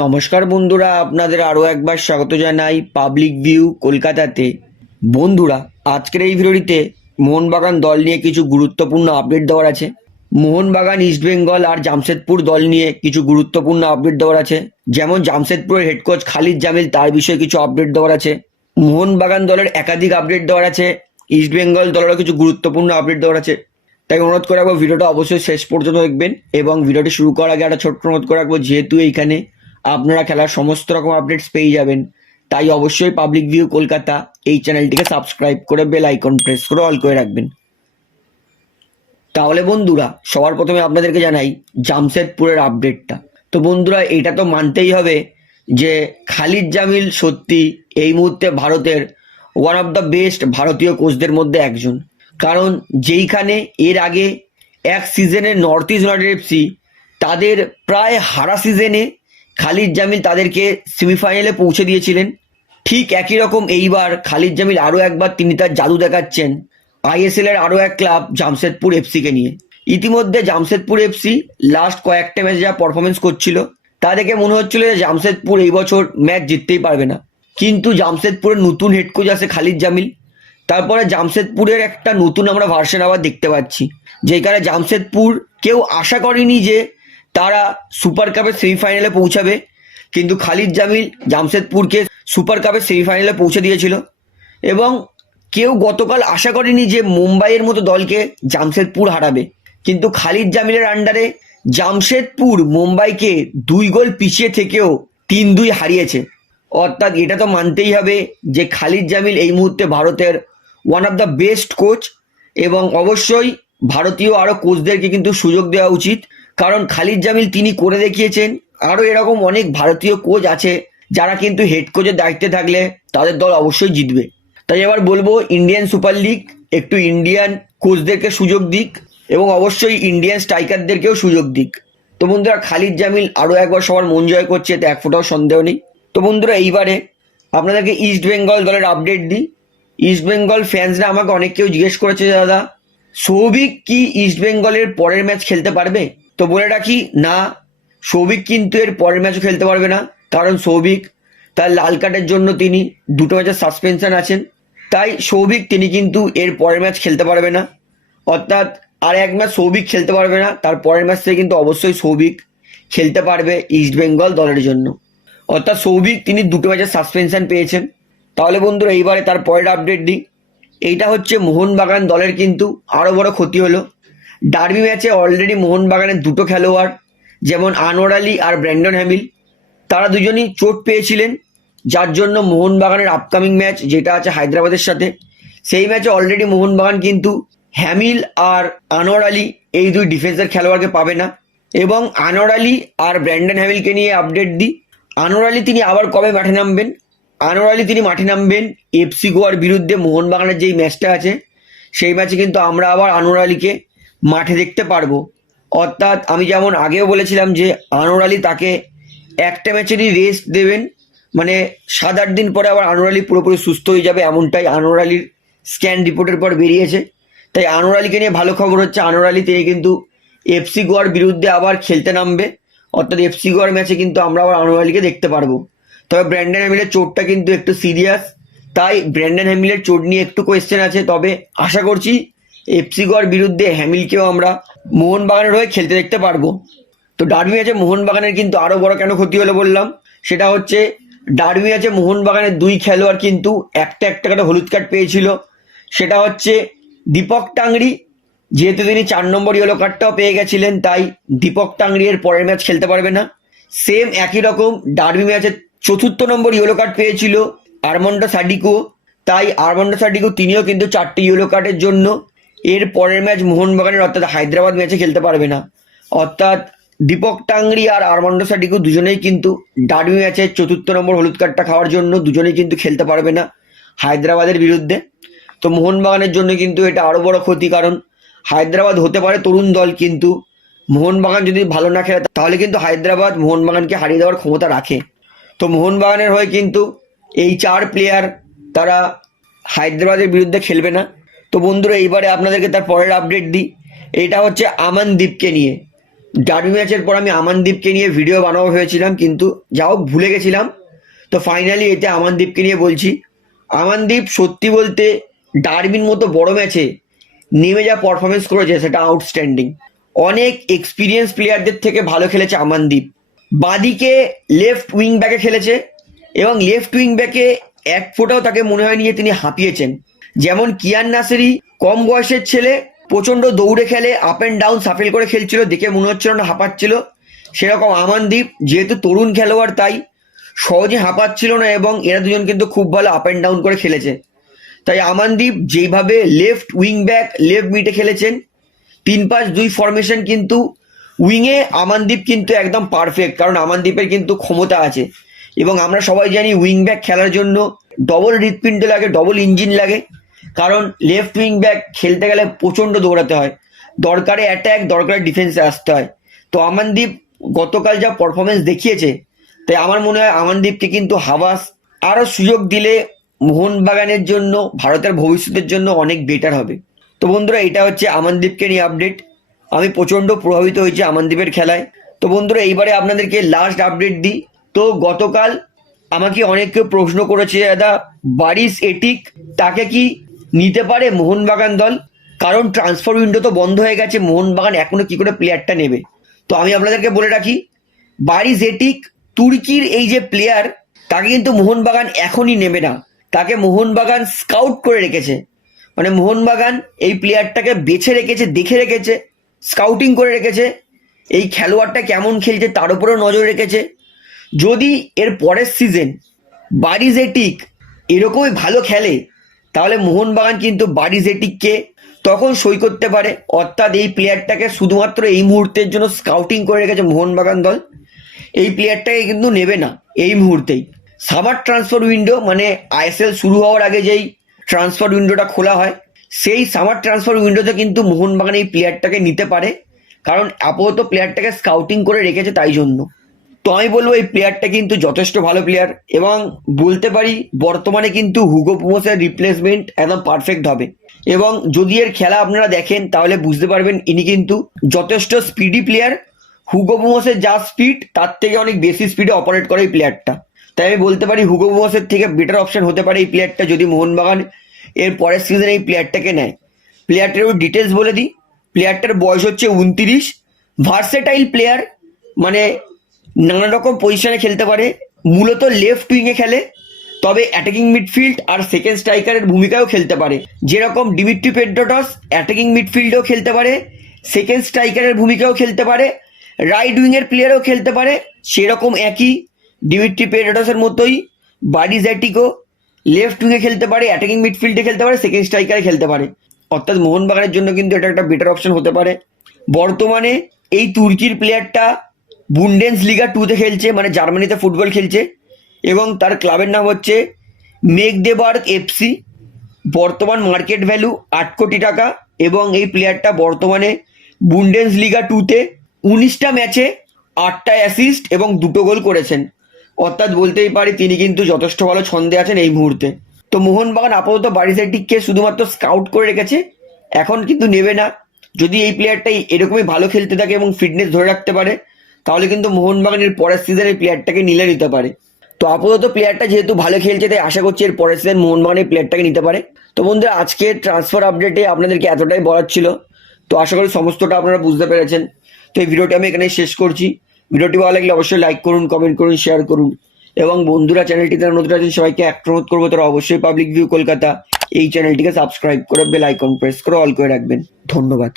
নমস্কার বন্ধুরা, আপনাদের আরও একবার স্বাগত জানাই পাবলিক ভিউ কলকাতাতে। বন্ধুরা, আজকের এই ভিডিওটিতে মোহনবাগান দল নিয়ে কিছু গুরুত্বপূর্ণ আপডেট দেওয়ার আছে। মোহনবাগান ইস্টবেঙ্গল আর জামশেদপুর দল নিয়ে কিছু গুরুত্বপূর্ণ আপডেট দেওয়ার আছে। যেমন জামশেদপুরের হেড কোচ খালিদ জামিল তার বিষয়ে কিছু আপডেট দেওয়ার আছে। মোহনবাগান দলের একাধিক আপডেট দেওয়ার আছে। ইস্টবেঙ্গল দলেরও কিছু গুরুত্বপূর্ণ আপডেট দেওয়ার আছে। তাই অনুরোধ করে রাখব, ভিডিওটা অবশ্যই শেষ পর্যন্ত দেখবেন এবং ভিডিওটি শুরু করার আগে একটা ছোট্ট অনুরোধ করে রাখব, যেহেতু এইখানে আপনারা খেলার সমস্ত রকম আপডেটস পেয়ে যাবেন। তাই অবশ্যই পাবলিক ভিউ কলকাতা এই চ্যানেলটিকে সাবস্ক্রাইব করে বেল আইকন প্রেস করে অল করে রাখবেন। তাহলে বন্ধুরা, সবার প্রথমে আপনাদেরকে জানাই জামশেদপুরের আপডেটটা তো বন্ধুরা, এটা তো মানতেই হবে যে খালিদ জামিল সত্যি এই মুহূর্তে ভারতের ওয়ান অফ দ্য বেস্ট ভারতীয় কোচদের মধ্যে একজন। কারণ যেইখানে এর আগে এক সিজনে নর্থ ইস্ট ইউনাইটেড এফসি তাদের প্রায় হারা সিজনে খালিদ জামিল তাদেরকে সেমিফাইনালে পৌঁছে দিয়েছিলেন। ঠিক একই রকম এইবার খালিদ জামিল আরও একবার তিনি তার জাদু দেখাচ্ছেন আইএসএল এর আরও এক ক্লাব জামশেদপুর এফসিকে নিয়ে। ইতিমধ্যে জামশেদপুর এফসি লাস্ট কয়েকটা ম্যাচে যা পারফরমেন্স করছিল, তা দেখে মনে হচ্ছিল যে জামশেদপুর এই বছর ম্যাচ জিততেই পারবে না। কিন্তু জামশেদপুরের নতুন হেড কোচ আছে খালিদ জামিল। তারপরে জামশেদপুরের একটা নতুন আমরা ভার্সন আবার দেখতে পাচ্ছি। যেখানে জামশেদপুর কেউ আশা করেনি যে তারা সুপার কাপের সেমিফাইনালে পৌঁছাবে। কিন্তু খালিদ জামিল জামশেদপুরকে সুপার কাপের সেমিফাইনালে পৌঁছে দিয়েছিল। এবং কেউ গতকাল আশা করেনি যে মুম্বাইয়ের মতো দলকে জামশেদপুর হারাবে। কিন্তু খালিদ জামিলের আন্ডারে জামশেদপুর মুম্বাইকে দুই গোল পিছিয়ে থেকেও তিন দুই হারিয়েছে। অর্থাৎ এটা তো মানতেই হবে যে খালিদ জামিল এই মুহূর্তে ভারতের one of the best coach এবং অবশ্যই ভারতীয় আরও কোচদেরকে কিন্তু সুযোগ দেওয়া উচিত। কারণ খালিদ জামিল তিনি করে দেখিয়েছেন। আরও এরকম অনেক ভারতীয় কোচ আছে, যারা কিন্তু হেড কোচের দায়িত্বে থাকলে তাদের দল অবশ্যই জিতবে। তাই এবার বলব ইন্ডিয়ান সুপার লিগ একটু ইন্ডিয়ান কোচদেরকে সুযোগ দিক এবং অবশ্যই ইন্ডিয়ান স্ট্রাইকারদেরকেও সুযোগ দিক। তো বন্ধুরা, খালিদ জামিল আরও একবার সবার মন জয় করছে, এতে এক ফোটাও সন্দেহ নেই। তো বন্ধুরা, এইবারে আপনাদেরকে ইস্ট বেঙ্গল দলের আপডেট দিই। ইস্ট বেঙ্গল ফ্যান্সরা আমাকে অনেক কেউ জিজ্ঞেস করেছে, দাদা, সৌভিক কি ইস্ট বেঙ্গলের পরের ম্যাচ খেলতে পারবে? তো বলে রাখি, না, সৌভিক কিন্তু এর পরের ম্যাচও খেলতে পারবে না। কারণ সৌভিক তার লাল কার্ডের জন্য তিনি দুটো ম্যাচের সাসপেনশন আছেন। তাই সৌভিক তিনি কিন্তু এর পরের ম্যাচ খেলতে পারবে না। অর্থাৎ আর এক ম্যাচ সৌভিক খেলতে পারবে না, তার পরের ম্যাচ থেকে কিন্তু অবশ্যই সৌভিক খেলতে পারবে ইস্ট বেঙ্গল দলের জন্য। অর্থাৎ সৌভিক তিনি দুটো ম্যাচের সাসপেনশন পেয়েছেন। তাহলে বন্ধুরা, এইবারে তার পরের আপডেট দিই। এইটা হচ্ছে মোহনবাগান দলের কিন্তু আরও বড় ক্ষতি হলো। ডার্বি ম্যাচে অলরেডি মোহনবাগানের দুটো খেলোয়াড়, যেমন আনোয়ার আলী আর ব্র্যান্ডন হ্যামিল। তারা দুজনই চোট পেয়েছিলেন, যার জন্য মোহনবাগানের আপকামিং ম্যাচ যেটা আছে হায়দ্রাবাদের সাথে, সেই ম্যাচে অলরেডি মোহনবাগান কিন্তু হ্যামিল আর আনোয়ার আলী এই দুই ডিফেন্সের খেলোয়াড়কে পাবে না। এবং আনোয়ার আলী আর ব্র্যান্ডন হ্যামিলকে নিয়ে আপডেট দিই আনোয়ার আলী তিনি আবার কবে মাঠে নামবেন? আনোয়ার আলী তিনি মাঠে নামবেন এফসি গোয়ার বিরুদ্ধে মোহনবাগানের যেই ম্যাচটা আছে, সেই ম্যাচে কিন্তু আমরা আবার আনোয়ার আলীকে মাঠে দেখতে পারব। অর্থাৎ আমি যেমন আগেও বলেছিলাম যে আনোয়ার আলী তাকে একটা ম্যাচেরই রেস্ট দেবেন। মানে সাত আট দিন পরে আবার আনোয়ার আলী পুরোপুরি সুস্থ হয়ে যাবে এমনটাই আনোয়ার আলীর স্ক্যান রিপোর্টের পর বেরিয়েছে। তাই আনোয়ার আলীকে নিয়ে ভালো খবর হচ্ছে, আনোয়ার আলী তিনি কিন্তু এফসি গোয়ার বিরুদ্ধে আবার খেলতে নামবে। অর্থাৎ এফসি গোয়ার ম্যাচে কিন্তু আমরা আবার আনোয়ার আলীকে দেখতে পারব। তবে ব্র্যান্ডন হ্যামিলের চোটটা কিন্তু একটু সিরিয়াস তাই ব্র্যান্ডন হ্যামিলের চোট নিয়ে একটু কোয়েশ্চেন আছে। তবে আশা করছি এফসি গোয়ার বিরুদ্ধে হ্যামিলকেও আমরা মোহনবাগানের হয়ে খেলতে দেখতে পারব। তো ডার্বি ম্যাচে মোহনবাগানের কিন্তু আরও বড় কেন ক্ষতি হলো বললাম। সেটা হচ্ছে ডার্বি ম্যাচে মোহনবাগানের দুই খেলোয়াড় কিন্তু একটা একটা করে হলুদ কার্ড পেয়েছিল। সেটা হচ্ছে দীপক টাংরি যেহেতু তিনি চার নম্বর ইয়েলো কার্ডটাও পেয়ে গেছিলেন, তাই দীপক টাংরি এর পরের ম্যাচ খেলতে পারবে না। সেম একই রকম ডার্বি ম্যাচে চতুর্থ নম্বর ইয়েলো কার্ড পেয়েছিল আরমন্ডা সাডিকো তাই আরমন্ডা সাডিকো তিনিও কিন্তু চারটি ইয়েলো কার্ডের জন্য এর পরের ম্যাচ মোহনবাগানের, অর্থাৎ হায়দ্রাবাদ ম্যাচে খেলতে পারবে না। অর্থাৎ দীপক টাংরি আর আরমান্ডো সাডিকো দুজনেই কিন্তু ডার্বি ম্যাচের চতুর্থ নম্বর হলুদ কার্ডটা খাওয়ার জন্য দুজনেই কিন্তু খেলতে পারবে না হায়দ্রাবাদের বিরুদ্ধে। তো মোহনবাগানের জন্য কিন্তু এটা আরও বড় ক্ষতি, কারণ হায়দ্রাবাদ হতে পারে তরুণ দল, কিন্তু মোহনবাগান যদি ভালো না খেলে, তাহলে কিন্তু হায়দ্রাবাদ মোহনবাগানকে হারিয়ে দেওয়ার ক্ষমতা রাখে। তো মোহনবাগানের হয়ে কিন্তু এই চার প্লেয়ার তারা হায়দ্রাবাদের বিরুদ্ধে খেলবে না। তো বন্ধুরা, এইবারে আপনাদেরকে তার পরের আপডেট দিই। এটা হচ্ছে আমানদীপকে নিয়ে। ডার্বি ম্যাচের পর আমি আমানদীপকে নিয়ে ভিডিও বানাবো ভেবেছিলাম, কিন্তু যা হোক ভুলে গেছিলাম। তো ফাইনালি এতে আমানদীপকে নিয়ে বলছি, আমানদীপ সত্যি বলতে ডার্বির মতো বড় ম্যাচে নেমে যা পারফরমেন্স করেছে, সেটা আউটস্ট্যান্ডিং অনেক এক্সপিরিয়েন্স প্লেয়ারদের থেকে ভালো খেলেছে আমানদীপ। বাদিকে লেফট উইং ব্যাকে খেলেছে এবং লেফট উইং ব্যাকে এক ফোটাও তাকে মনে হয়নি যে তিনি হাঁপিয়েছেন। যেমন কিয়ান নাসেরি, কম বয়সের ছেলে, প্রচণ্ড দৌড়ে খেলে আপ অ্যান্ড ডাউন সাফেল করে খেলছিল, দেখে মনে হচ্ছিল না হাঁপাচ্ছিল। সেরকম আমানদীপ, যেহেতু তরুণ খেলোয়াড় তাই, সহজে হাঁপাচ্ছিল না এবং এরা দুজন কিন্তু খুব ভালো আপ অ্যান্ড ডাউন করে খেলেছে। তাই আমানদীপ যেইভাবে লেফট উইং ব্যাক লেফট মিটে খেলেছেন, তিন পাঁচ দুই ফরমেশন কিন্তু উইংয়ে আমানদীপ কিন্তু একদম পারফেক্ট কারণ আমানদীপের কিন্তু ক্ষমতা আছে। এবং আমরা সবাই জানি উইং ব্যাক খেলার জন্য ডবল হৃৎপিণ্ড লাগে ডবল ইঞ্জিন লাগে। কারণ লেফট উইং ব্যাক খেলতে গেলে প্রচণ্ড দৌড়াতে হয়। দরকারে অ্যাট্যাক দরকারে ডিফেন্সে আসতে হয়। তো আমানদীপ গতকাল যা পারফরমেন্স দেখিয়েছে, তাই আমার মনে হয় আমানদীপকে কিন্তু হাবাস আরও সুযোগ দিলে মোহনবাগানের জন্য, ভারতের ভবিষ্যতের জন্য অনেক বেটার হবে। তো বন্ধুরা, এটা হচ্ছে আমানদীপকে নিয়ে আপডেট আমি প্রচণ্ড প্রভাবিত হয়েছি আমানদীপের খেলায়। তো বন্ধুরা, এইবারে আপনাদেরকে লাস্ট আপডেট দিই। তো গতকাল আমাকে অনেক প্রশ্ন করেছে, দাদা বারিস এটিক, তাকে কি নিতে পারে মোহনবাগান দল। কারণ ট্রান্সফার উইন্ডো তো বন্ধ হয়ে গেছে, মোহনবাগান এখনও কি করে প্লেয়ারটা নেবে? তো আমি আপনাদেরকে বলে রাখি বারিস এটিক তুর্কির এই যে প্লেয়ার তাকে কিন্তু মোহনবাগান এখনই নেবে না। তাকে মোহনবাগান স্কাউট করে রেখেছে। মানে মোহনবাগান এই প্লেয়ারটাকে বেছে রেখেছে, দেখে রেখেছে স্কাউটিং করে রেখেছে। এই খেলোয়াড়টা কেমন খেলছে তার উপরেও নজর রেখেছে। যদি এর পরের সিজন বাড়ি জেটিক এরকমই ভালো খেলে তাহলে মোহনবাগান কিন্তু বারিজেটিককে তখন সই করতে পারে। অর্থাৎ এই প্লেয়ারটাকে শুধুমাত্র এই মুহূর্তের জন্য স্কাউটিং করে রেখেছে মোহনবাগান দল। এই প্লেয়ারটাকে কিন্তু নেবে না এই মুহূর্তেই। সামার ট্রান্সফার উইন্ডো মানে আইএসএল শুরু হওয়ার আগে যেই ট্রান্সফার উইন্ডোটা খোলা হয়, সেই সামার ট্রান্সফার উইন্ডোতে কিন্তু মোহনবাগান এই প্লেয়ারটাকে নিতে পারে। কারণ আপাতত প্লেয়ারটাকে স্কাউটিং করে রেখেছে তাই জন্য। তো আমি বলব এই প্লেয়ারটা কিন্তু যথেষ্ট ভালো প্লেয়ার এবং বলতে পারি বর্তমানে কিন্তু হুগো পুমোসের রিপ্লেসমেন্ট একদম পারফেক্ট হবে। এবং যদি এর খেলা আপনারা দেখেন তাহলে বুঝতে পারবেন ইনি কিন্তু যথেষ্ট স্পিডি প্লেয়ার হুগো পুমোসের যা স্পিড তার থেকে অনেক বেশি স্পিডে অপারেট করে এই প্লেয়ারটা তাই আমি বলতে পারি হুগো পুমোসের থেকে বেটার অপশন হতে পারে এই প্লেয়ারটা যদি মোহনবাগান এর পরের সিজনে এই প্লেয়ারটাকে নেয়। প্লেয়ারটার ওই ডিটেলস বলে দিই। প্লেয়ারটার বয়স হচ্ছে উনতিরিশ। ভার্সেটাইল প্লেয়ার মানে নানা রকম পজিশনে খেলতে পারে, মূলত লেফট উইংয়ে খেলে, তবে অ্যাটাকিং মিডফিল্ড আর সেকেন্ড স্ট্রাইকারের ভূমিকাও খেলতে পারে। যেরকম ডিমিট্রি পেড্রোটস অ্যাটাকিং মিডফিল্ডেও খেলতে পারে সেকেন্ড স্ট্রাইকারের ভূমিকাও খেলতে পারে রাইট উইংয়ের প্লেয়ারও খেলতে পারে, সেরকম একই ডিমিট্রি পেড্রোটসের মতোই বাডি জ্যাটিকও লেফট উইংয়ে খেলতে পারে অ্যাটাকিং মিডফিল্ডে খেলতে পারে সেকেন্ড স্ট্রাইকারে খেলতে পারে। অর্থাৎ মোহনবাগানের জন্য কিন্তু এটা একটা বেটার অপশন হতে পারে। বর্তমানে এই তুর্কির প্লেয়ারটা বুন্ডেন্স লিগা টুতে খেলছে মানে জার্মানিতে ফুটবল খেলছে, এবং তার ক্লাবের নাম হচ্ছে মেঘদেবার্গ এফসি বর্তমান মার্কেট ভ্যালু আট কোটি টাকা, এবং এই প্লেয়ারটা বর্তমানে বুন্ডেন্স লিগা টুতে উনিশটা ম্যাচে আটটা অ্যাসিস্ট এবং দুটো গোল করেছেন। অর্থাৎ বলতেই পারি তিনি কিন্তু যথেষ্ট ভালো ছন্দে আছেন এই মুহূর্তে। তো মোহনবাগান আপাতত বারিসেটিককে শুধুমাত্র স্কাউট করে রেখেছে, এখন কিন্তু নেবে না। যদি এই প্লেয়ারটাই এরকমই ভালো খেলতে থাকে এবং ফিটনেস ধরে রাখতে পারে তাহলে কিন্তু মোহনবাগানের পরের সিজনে প্লেয়ারটাকে নিলে নিতে পারে। তো আপাতত প্লেয়ারটা যেহেতু ভালো খেলছে, তাই আশা করছি এর পরের সিজন মোহনবাগানের প্লেয়ারটাকে নিতে পারে। তো বন্ধুরা, আজকে ট্রান্সফার আপডেটে আপনাদেরকে এতটাই বলার ছিল। তো আশা করি সমস্তটা আপনারা বুঝতে পেরেছেন। তো এই ভিডিওটি আমি এখানে শেষ করছি। ভিডিওটি ভালো লাগলে অবশ্যই লাইক করুন কমেন্ট করুন শেয়ার করুন। এবং বন্ধুরা চ্যানেলটি তারা নতুন আছেন, সবাইকে এক অনুরোধ করব তারা অবশ্যই পাবলিক ভিউ কলকাতা এই চ্যানেলটিকে সাবস্ক্রাইব করে বেল আইকন প্রেস করে অল করে রাখবেন। ধন্যবাদ।